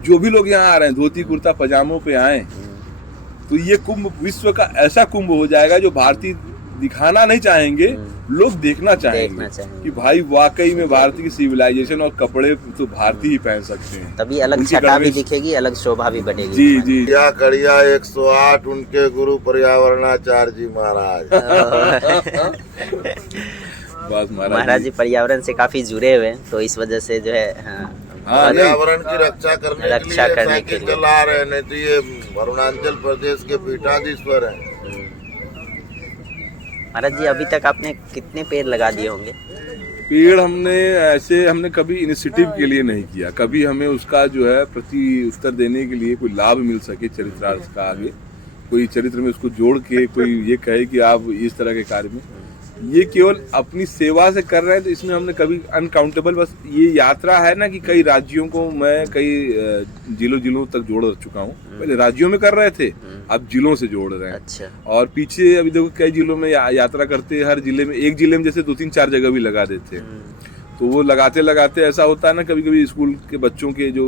जो भी लोग यहाँ आ रहे हैं धोती कुर्ता पजामों पे आए, तो ये कुंभ विश्व का ऐसा कुंभ हो जाएगा जो भारतीय दिखाना नहीं चाहेंगे, लोग देखना चाहेंगे कि भाई वाकई में भारतीय की सिविलाइजेशन और कपड़े तो भारतीय ही पहन सकते हैं। तभी अलग छटा भी दिखेगी, अलग शोभा भी बढ़ेगी। जी जी। या कड़िया 108 उनके गुरु पर्यावरणाचार्य जी महाराज। बस महाराज जी पर्यावरण से काफी जुड़े हुए हैं, तो इस वजह से जो है पर्यावरण की रक्षा करने के लिए ला रहे हैं, नहीं तो ये अरुणाचल प्रदेश के पीठाधीश्वर हैं। महाराज जी अभी तक आपने कितने पेड़ लगा दिए होंगे? पेड़ हमने कभी इनिशिएटिव के लिए नहीं किया, कभी हमें उसका जो है प्रति उत्तर देने के लिए कोई लाभ मिल सके चरित्रार्थ का, आगे कोई चरित्र में उसको जोड़ के कोई ये कहे कि आप इस तरह के कार्य में, ये केवल अपनी सेवा से कर रहे हैं, तो इसमें हमने कभी अनकाउंटेबल, बस ये यात्रा है ना कि कई राज्यों को मैं कई जिलों तक जोड़ चुका हूँ। पहले राज्यों में कर रहे थे, अब जिलों से जोड़ रहे हैं। अच्छा। और पीछे अभी देखो कई जिलों में यात्रा करते, हर जिले में एक जिले में जैसे 2-3-4 जगह भी लगा देते, तो वो लगाते लगाते ऐसा होता है ना, कभी कभी स्कूल के बच्चों के जो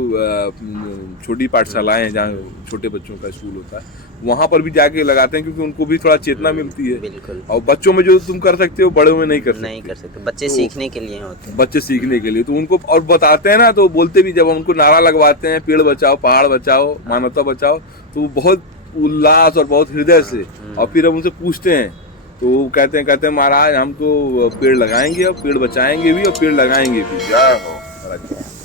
छोटी पाठशालाएं हैं जहाँ छोटे बच्चों का स्कूल होता है, वहां पर भी जाके लगाते हैं, क्योंकि उनको भी थोड़ा चेतना मिलती है। बिल्कुल। और बच्चों में जो तुम कर सकते हो बड़ों में नहीं कर सकते। बच्चे सीखने के लिए होते हैं। बच्चे सीखने के लिए तो उनको और बताते हैं ना, तो बोलते भी, जब उनको नारा लगवाते हैं पेड़ बचाओ पहाड़ बचाओ मानवता बचाओ, तो वो बहुत उल्लास और बहुत हृदय से, और फिर हम उनसे पूछते हैं तो वो कहते हैं महाराज हम तो पेड़ लगाएंगे और पेड़ बचाएंगे भी और पेड़ लगाएंगे भी। जय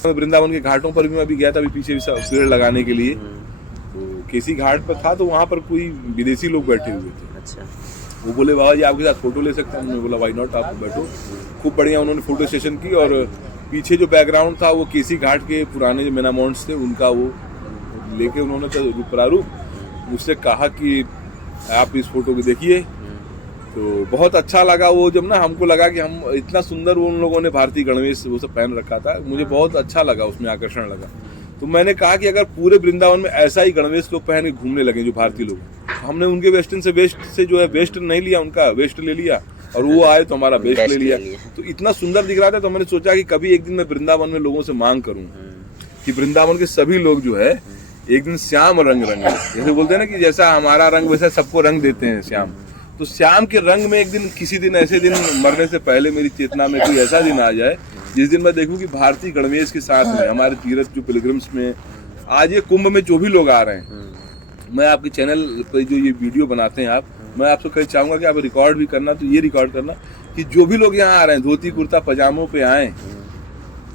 हो। वृंदावन के घाटों पर भी मैं अभी गया था, अभी पीछे भी पेड़ लगाने के लिए, तो केसी घाट पर था, तो वहाँ पर कोई विदेशी लोग बैठे हुए थे। अच्छा। वो बोले बाबा जी आपके साथ फोटो ले सकते हैं? उन्होंने बोला व्हाई नॉट, आप बैठो। खूब बढ़िया उन्होंने फोटो सेशन की, और पीछे जो बैकग्राउंड था वो केसी घाट के पुराने जो मेनामोंट्स थे उनका वो लेके उन्होंने प्रारूप मुझसे कहा कि आप इस फोटो को देखिए। तो बहुत अच्छा लगा वो, जब ना हमको लगा कि हम इतना सुंदर, वो उन लोगों ने भारतीय गणवेश वो सब पहन रखा था, मुझे बहुत अच्छा लगा, उसमें आकर्षण लगा। तो मैंने कहा कि अगर पूरे वृंदावन में ऐसा ही गणवेश लोग पहन के घूमने लगे जो भारतीय लोग, हमने उनके वेस्टर्न से वेस्ट से जो है वेस्ट नहीं लिया, उनका वेस्ट ले लिया, और वो आए तो हमारा बेस्ट ले लिया, तो इतना सुंदर दिख रहा था। तो मैंने सोचा कि कभी एक दिन मैं वृंदावन में लोगों से मांग करूं कि वृंदावन के सभी लोग जो है एक दिन श्याम रंग रंगे, जैसे बोलते हैं ना कि जैसा हमारा रंग वैसा सबको रंग देते हैं श्याम, तो श्याम के रंग में एक दिन, किसी दिन ऐसे दिन मरने से पहले मेरी चेतना में कोई ऐसा दिन आ जाए जिस दिन मैं देखूं कि भारतीय गणवेश के साथ में हमारे तीर्थ जो पिलग्रिम्स में आज ये कुंभ में जो भी लोग आ रहे हैं, मैं आपके चैनल पर जो ये वीडियो बनाते हैं आप, मैं आपसे कहीं चाहूंगा कि आप रिकॉर्ड भी करना, तो ये रिकॉर्ड करना कि जो भी लोग यहाँ आ रहे हैं धोती कुर्ता पजामों पे आए,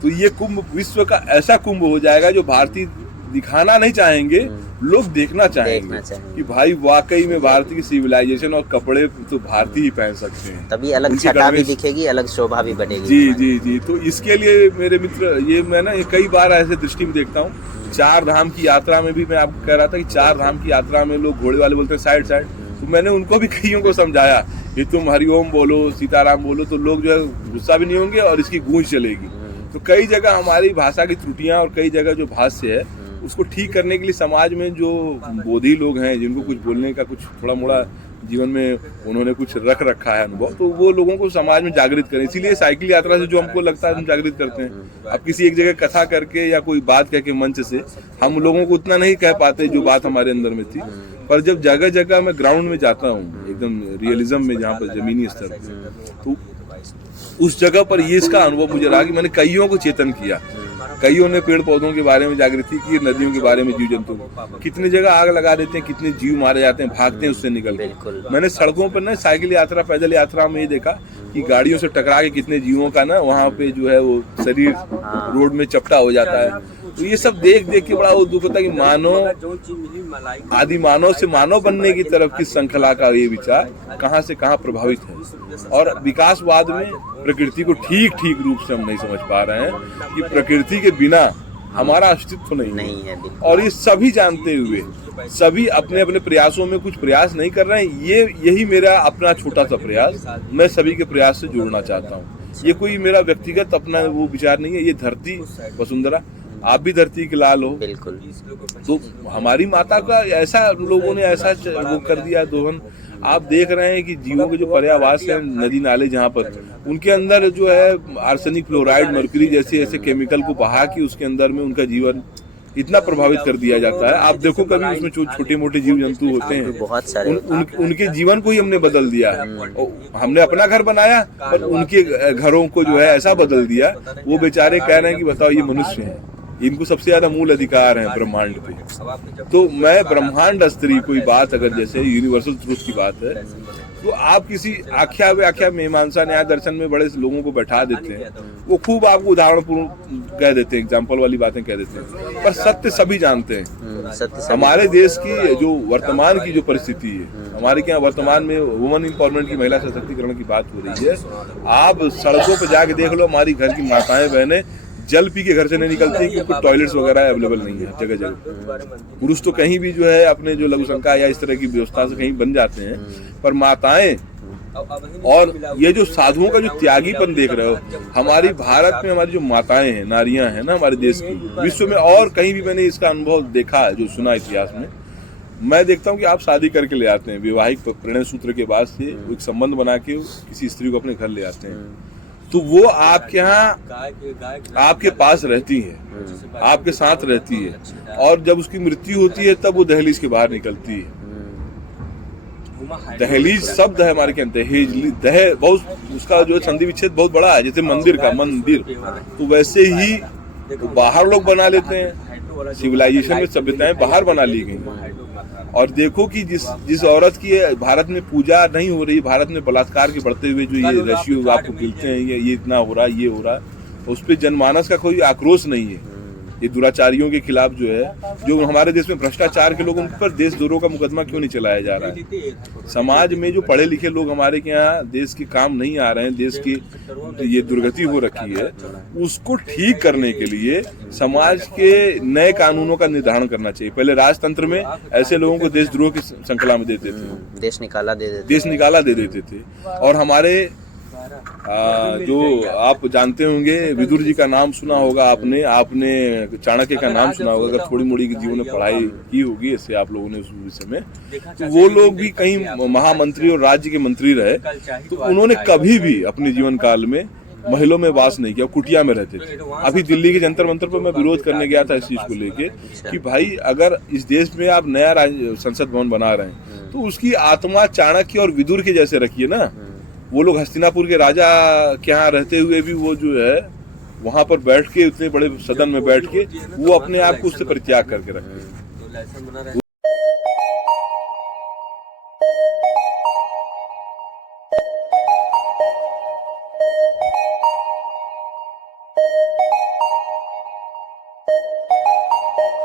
तो ये कुंभ विश्व का ऐसा कुंभ हो जाएगा जो भारतीय दिखाना नहीं चाहेंगे, लोग देखना चाहेंगे कि भाई वाकई में भारतीय की सिविलाइजेशन और कपड़े तो भारतीय ही पहन सकते हैं। तभी अलग छटा भी दिखेगी, अलग शोभा भी बढ़ेगी। जी जी जी। तो इसके लिए मेरे मित्र, ये मैं ना कई बार ऐसे दृष्टि में देखता हूँ, 4 धाम की यात्रा में भी मैं आपको कह रहा था कि 4 धाम की यात्रा में लोग घोड़े वाले बोलते हैं साइड साइड, तो मैंने उनको भी कईयों को समझाया कि तुम हरिओम बोलो सीताराम बोलो, तो लोग जो है गुस्सा भी नहीं होंगे और इसकी गूंज चलेगी। तो कई जगह हमारी भाषा की त्रुटियां और कई जगह जो भाष्य है उसको ठीक करने के लिए समाज में जो बोधी लोग हैं, जिनको कुछ बोलने का कुछ थोड़ा मोड़ा जीवन में उन्होंने कुछ रख रखा है अनुभव, तो वो लोगों को समाज में जागृत करें। इसीलिए साइकिल यात्रा से जो हमको लगता है हम जागृत करते हैं। अब किसी एक जगह कथा करके या कोई बात कह के मंच से हम लोगों को उतना नहीं कह पाते जो बात हमारे अंदर में थी, पर जब जगह जगह मैं ग्राउंड में जाता हूँ एकदम रियलिज्म में, जहाँ पर जमीनी स्तर पर, तो उस जगह पर ये इसका अनुभव मुझे रहा कि मैंने कईयों को चेतन किया। कईयों ने पेड़ पौधों के बारे में जागृति की, नदियों के बारे में, जीव जंतु, कितने जगह आग लगा देते हैं, कितने जीव मारे जाते हैं, भागते हैं उससे निकल के। मैंने सड़कों पर ना साइकिल यात्रा पैदल यात्रा में ये देखा कि गाड़ियों से टकरा के कितने जीवों का ना वहाँ पे जो है वो शरीर रोड में चपटा हो जाता है। तो ये सब देख देख के बड़ा वो दुख होता है कि मानव आदि मानव से मानव बनने की तरफ की श्रृंखला का ये विचार कहाँ से कहाँ प्रभावित है। और विकासवाद में प्रकृति को ठीक ठीक रूप से हम नहीं समझ पा रहे हैं कि प्रकृति के बिना हमारा अस्तित्व नहीं है। और ये सभी जानते हुए सभी अपने अपने प्रयासों में कुछ प्रयास नहीं कर रहे हैं। यही मेरा अपना छोटा सा प्रयास, मैं सभी के प्रयास से जोड़ना चाहता हूँ। ये कोई मेरा व्यक्तिगत अपना वो विचार नहीं है। ये धरती वसुंधरा, आप भी धरती के लाल हो। बिल्कुल। तो हमारी माता का ऐसा लोगों ने ऐसा वो कर दिया दोहन। आप देख रहे हैं कि जीवों के जो पर्यावास है, नदी नाले जहाँ पर, उनके अंदर जो है आर्सेनिक, फ्लोराइड, मर्क्यूरी जैसे ऐसे केमिकल को बहा के उसके अंदर में उनका जीवन इतना प्रभावित कर दिया जाता है। आप देखो कभी उसमें छोटे मोटे जीव जंतु होते हैं, बहुत सारे उनके जीवन को ही हमने बदल दिया। हमने अपना घर बनाया पर उनके घरों को जो है ऐसा बदल दिया, वो बेचारे कह रहे हैं कि बताओ ये मनुष्य हैं, इनको सबसे ज्यादा मूल अधिकार है ब्रह्मांड पे। तो मैं ब्रह्मांड स्तरीय कोई बात अगर जैसे यूनिवर्सल ट्रूथ की बात है, तो आप किसी आख्या मीमांसा न्याय दर्शन में बड़े लोगों को बैठा देते हैं, वो खूब आपको उदाहरण पूर्ण कह देते हैं, एग्जाम्पल वाली बातें कह देते हैं, पर सत्य सभी जानते हैं। हमारे देश की जो वर्तमान की जो परिस्थिति है, हमारे यहाँ वर्तमान में वुमन एम्पावरमेंट की, महिला सशक्तिकरण की बात हो रही है। आप सड़कों पर जाके देख लो, हमारी घर की माताएं बहनें जल पी के घर से नहीं निकलती क्योंकि टॉयलेट्स वगैरह अवेलेबल नहीं है जगह जगह। पुरुष तो कहीं भी जो है अपने जो लघु शंका या इस तरह की व्यवस्था से कहीं बन जाते हैं, पर माताएं और ये जो साधुओं का जो त्यागीपन देख रहे हो, हमारी भारत में हमारी जो माताएं हैं, नारियां हैं ना हमारे देश की, विश्व में और कहीं भी मैंने इसका अनुभव देखा जो सुना इतिहास में। मैं देखता हूँ कि आप शादी करके ले आते हैं, वैवाहिक प्रणय सूत्र के बाद से एक संबंध बना के किसी स्त्री को अपने घर ले आते हैं, तो वो आपके यहाँ आपके पास रहती है, आपके साथ रहती है, और जब उसकी मृत्यु होती है तब वो दहलीज के बाहर निकलती है। दहलीज शब्द है हमारे यहाँ, दह बहुत उसका जो संधि विच्छेद बहुत बड़ा है, जैसे मंदिर का मंदिर, तो वैसे ही बाहर लोग बना लेते हैं। सिविलाइजेशन में सभ्यताएं बाहर बना ली गई। और देखो कि जिस औरत की भारत में पूजा नहीं हो रही, भारत में बलात्कार के बढ़ते हुए जो ये रेशियो आपको मिलते हैं, ये इतना हो रहा है, ये हो रहा है, उस पर जनमानस का कोई आक्रोश नहीं है। ये दुराचारियों के खिलाफ जो है, जो हमारे देश में भ्रष्टाचार के लोग, उन पर देशद्रोह का मुकदमा क्यों नहीं चलाया जा रहा है? समाज में जो पढ़े लिखे लोग हमारे के यहाँ देश के काम नहीं आ रहे हैं, देश की ये दुर्गति हो रखी है, उसको ठीक करने के लिए समाज के नए कानूनों का निर्धारण करना चाहिए। पहले राजतंत्र में ऐसे लोगों को देशद्रोह की श्रृंखला में देते थे, देश निकाला दे देते थे। और हमारे जो आप जानते होंगे, विदुर जी का नाम सुना होगा आपने चाणक्य का नाम सुना होगा, अगर थोड़ी मोड़ी की जीवन में पढ़ाई की होगी इससे आप लोगों ने उस विषय में, तो वो लोग भी कहीं महामंत्री और राज्य के मंत्री रहे, तो उन्होंने कभी भी अपने जीवन काल में महलों में वास नहीं किया, कुटिया में रहते थे। अभी दिल्ली के जंतर मंतर पर मैं विरोध करने गया था इस चीज को लेके कि भाई अगर इस देश में आप नया संसद भवन बना रहे हैं तो उसकी आत्मा चाणक्य और विदुर के जैसे रखिए ना। वो लोग हस्तिनापुर के राजा के यहाँ रहते हुए भी वो जो है वहां पर बैठ के, उतने बड़े सदन में बैठ के, वो अपने आप को उससे परित्याग करके रखते हैं।